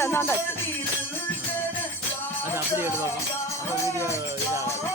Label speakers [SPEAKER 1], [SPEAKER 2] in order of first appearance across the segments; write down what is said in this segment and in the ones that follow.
[SPEAKER 1] அந்த அந்த வந்தாச்சு
[SPEAKER 2] அது அப்படி எடுப்பாங்க அப்போ வீடியோ இதாகாது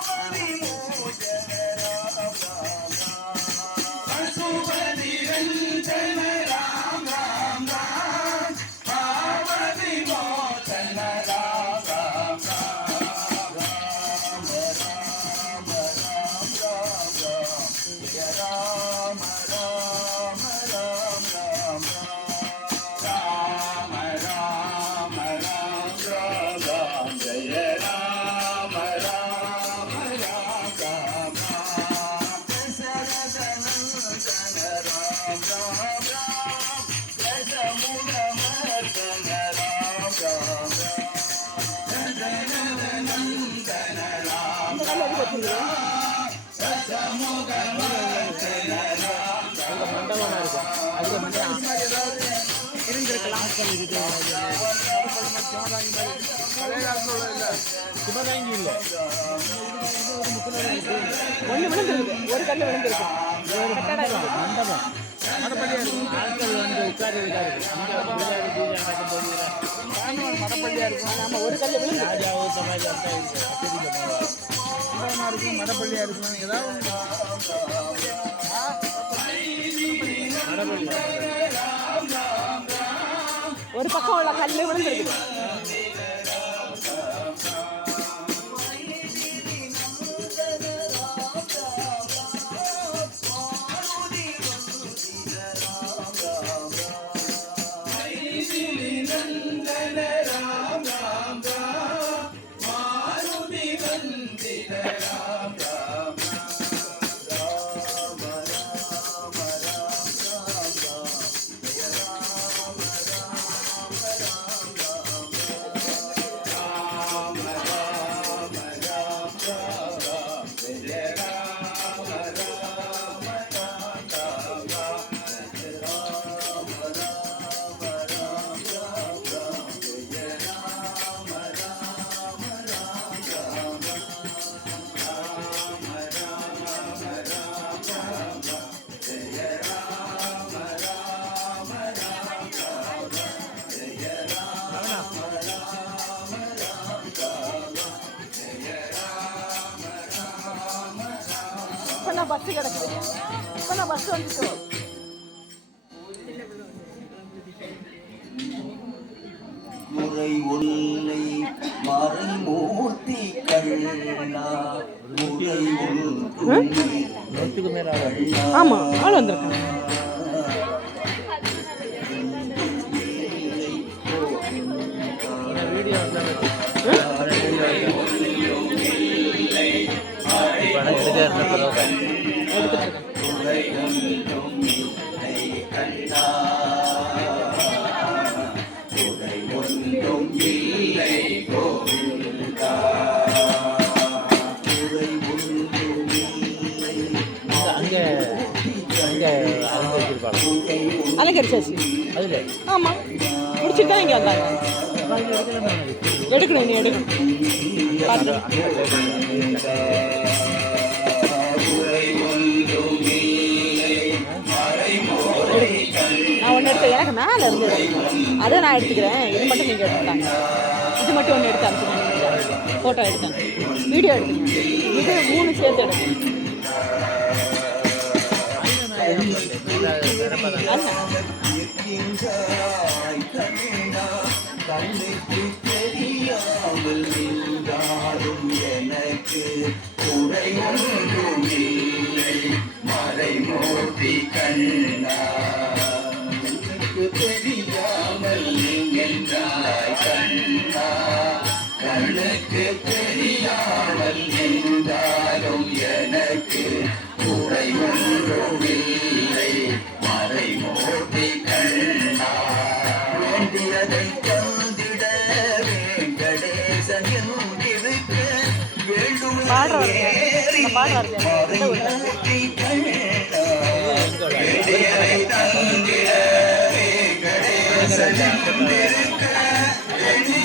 [SPEAKER 1] இருந்திருக்கலாம்
[SPEAKER 2] சிவகாங்கி இல்லை
[SPEAKER 1] ஒன்று விழுந்துருக்கு ஒரு கல் விழுந்துருக்கு
[SPEAKER 2] மண்டபம் ஆட்கள் வந்து உட்கார வீடாக
[SPEAKER 3] மடப்பள்ளியா இருக்கும்
[SPEAKER 1] ஒரு விழுந்து
[SPEAKER 3] இருக்கும் இருக்கும் ஏதாவது
[SPEAKER 1] ഒരു പക്കമുള്ള കല്ലുകളും நான் பஸ்ஸு கிடக்குது இப்போ நான் பஸ் வந்துட்டு
[SPEAKER 4] முறை உன்னை மறைமூர்த்தி கண்ணா முறை
[SPEAKER 2] மேலே
[SPEAKER 1] ஆமாம் ஆள் வந்திருக்காங்க அலங்கரிச்சாச்சு.
[SPEAKER 2] அதில்.
[SPEAKER 1] ஆமாம் முடிச்சுட்டு தான் இங்கே வந்தாங்க. எடுக்கணும் நீ எடுக்கணும். பார்த்து. அதை நான் எடுத்துக்கிறேன். இது மட்டும் நீங்கள் எடுத்துட்டாங்க இது மட்டும் ஒன்று எடுத்து அனுப்பிச்சுங்க ஃபோட்டோ எடுத்தேன் வீடியோ எடுத்துங்க இது மூணு சேர்த்து எடுக்கணும்.
[SPEAKER 4] எனக்கு குறை ஒன்றும் இல்லை மறைமூர்த்தி கண்ணா நின்றாய் கண்ணுக்கு தெரியாமல் நின்றாலும் எனக்கு குறை ஒன்றும் இல்லை மறைமூர்த்தி கண்ணா வேண்டியதை தந்திட வேண்டும் கண்ணா வேண்டியதை தந்திட வெங்கடேசன்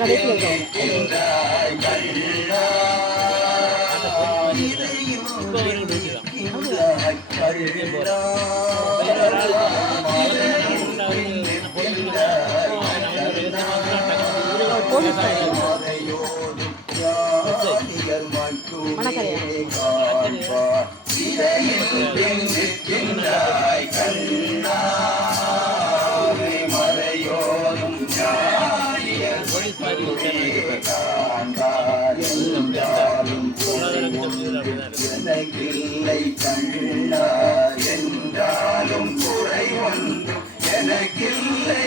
[SPEAKER 2] கடைசியில் இருக்கவங்க
[SPEAKER 1] இருக்கின்றாய் அழகில்லை